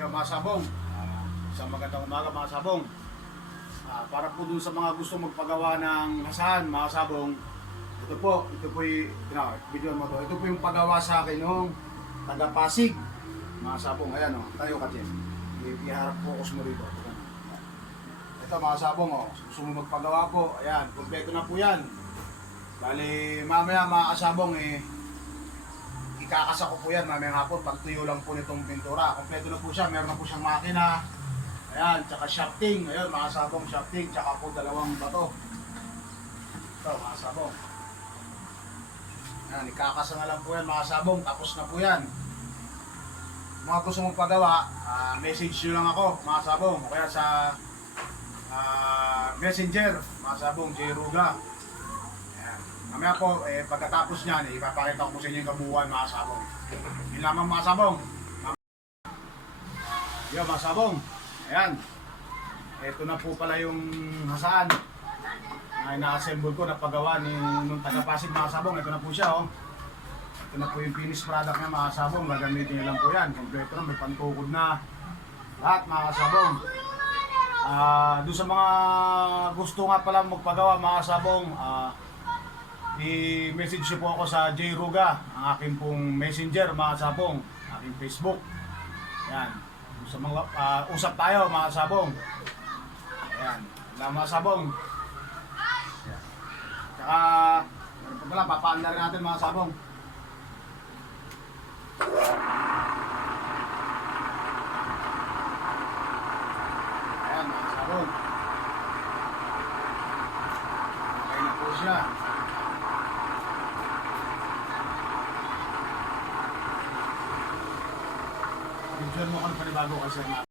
Yung mga sabong, isang magandang umaga mga sabong. Para po dun sa mga gusto magpagawa ng hasahan, mga sabong, ito po yung, video mo to. Ito po yung pagawa sa akin ng taga Pasig, mga sabong. Ayan o, tayo ka dyan. Iharap focus mo rito. Ito mga sabong o, gusto mo magpagawa po, ayan, kompleto na po yan. Bali, mamaya mga kasabong ikakasa ko po yan mamayang hapon pag tuyo lang po nitong pintura. Kompleto na po siya, meron na po siyang makina. Ayan, tsaka shafting. Ayun, mga sabong shafting, tsaka po dalawang bato. Ito, mga sabong. Ayan, ikakasa na lang po yan mga sabong, tapos na po yan. Mga gusto mong pagawa, message nyo lang ako mga sabong. O kaya sa messenger, mga sabong, J. Ruga. Mamaya po, pagkatapos niyan, ipapakita ko po sa inyo yung kabuuan mga sabong. Yun lamang mga sabong. Yo mga sabong. Ayan. Ito na po pala yung hasaan na ina-assemble ko, napagawa ni nung taga-Pasig mga sabong. Ito na po siya oh. Ito na po yung finished product niya mga sabong. Gagamitin niyo lang po yan. Kompleto na, may pantukod na. Lahat mga sabong. Doon sa mga gusto nga pala magpagawa mga sabong, i-message niyo po ako sa J. Ruga, ang aking pong messenger mga sabong, aking Facebook. Yan. Sa mga usap tayo mga sabong. Ayan. Wala mga sabong. Ayan. Tsaka ano pa pala, papaandar natin mga sabong. Ayan mga sabong. Okay na po siya. Picture mo kung panibago kasi na.